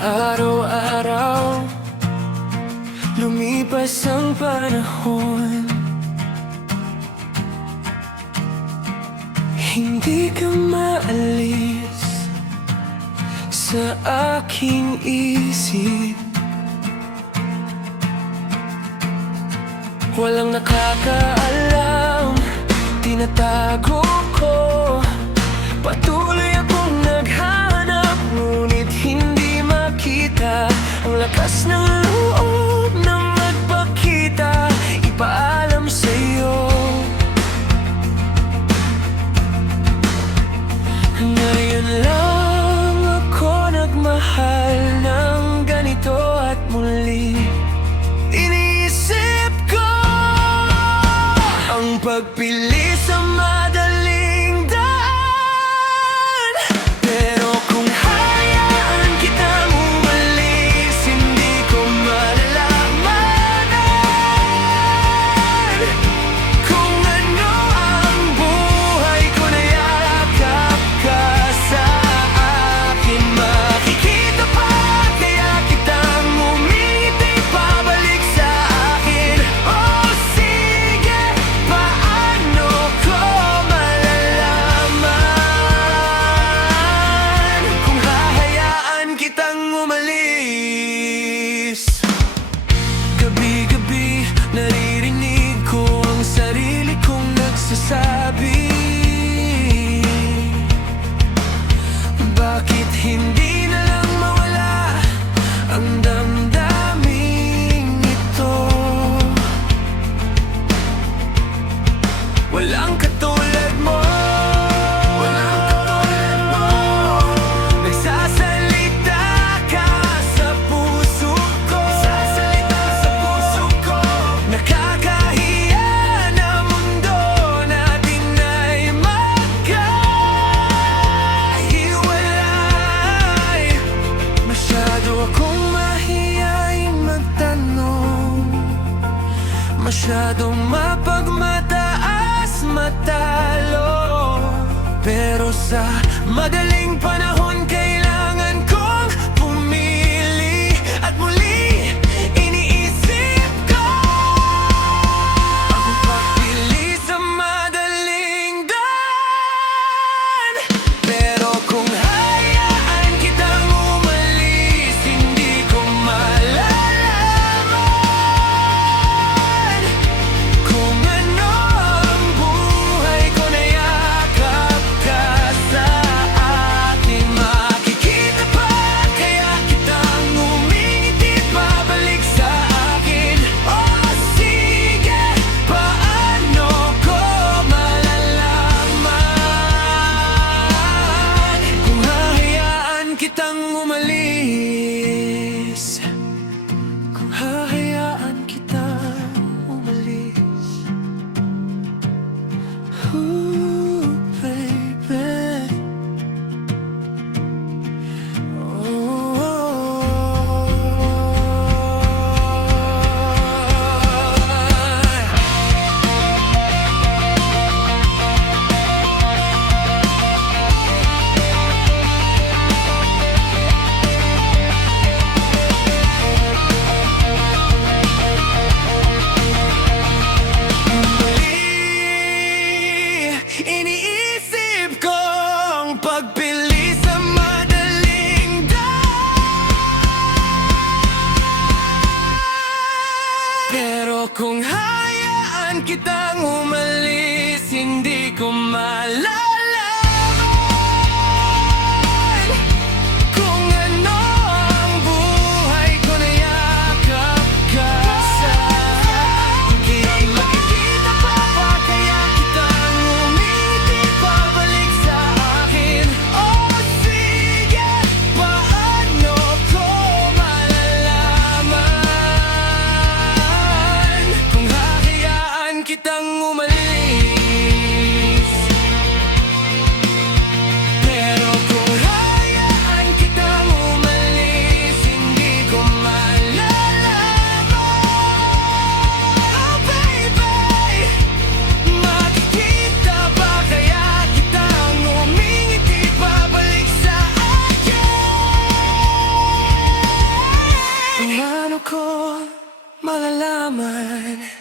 Araw-araw, lumipas ang panahon. Hindi ka maalis sa aking isip. Walang nakakaalam, tinatago ko. Patuloy akong naghahanap, ngunit hindi makita ang lakas ng loob na magpakita, ipaalam sa'yo. Ngayon lang ako nagmahal ng ganito at muli iniisip ko ang pagpili sa madaling daan. Pero kung hayaan kitang umalis, hindi ko malalaman kung ano ang buhay ko na yakap ka sa akin. Makikita pa kaya kitang umiti pabalik sa akin. Oh sige, paano ko malalaman kung hahayaan kitang umalis? Gabi-gabi naririnig ko ang sarili kong nagsasabi, bakit hindi na lang mawala ang damdaming ito? Walang katulad mo, walang katulad mo. Nagsasalita ka sa puso ko, nagsasalita sa puso ko. Nakakahiya na mundo natin ay magkahiwalay. Masyado akong mahiyain magtanong, masyadong mapagmataas matalo. Pero sa madaling panahon kailangan kong pumili, at muli iniisip ko ang pagpili sa madaling daan. Pero kung hayaan kitang umalis, hindi ko malalaman kung ano ang buhay ko na yakap ka sa akin. Makikita pa kaya kitang umingiti pabalik sa akin. Oh sige, paano ko malalaman kung hahayaan kitang umalis? Kung hahayaan kitang umalis. Ooh, baby. Iniisip ko ang pagpili sa madaling daan. Pero kung hayaan kitang umalis, hindi ko malalaman kung ano ang buhay ko na yakap ka sa akin. Makikita pa kaya kitang umiti pabalik sa akin. Oh sige, paano ko malalaman ko malalaman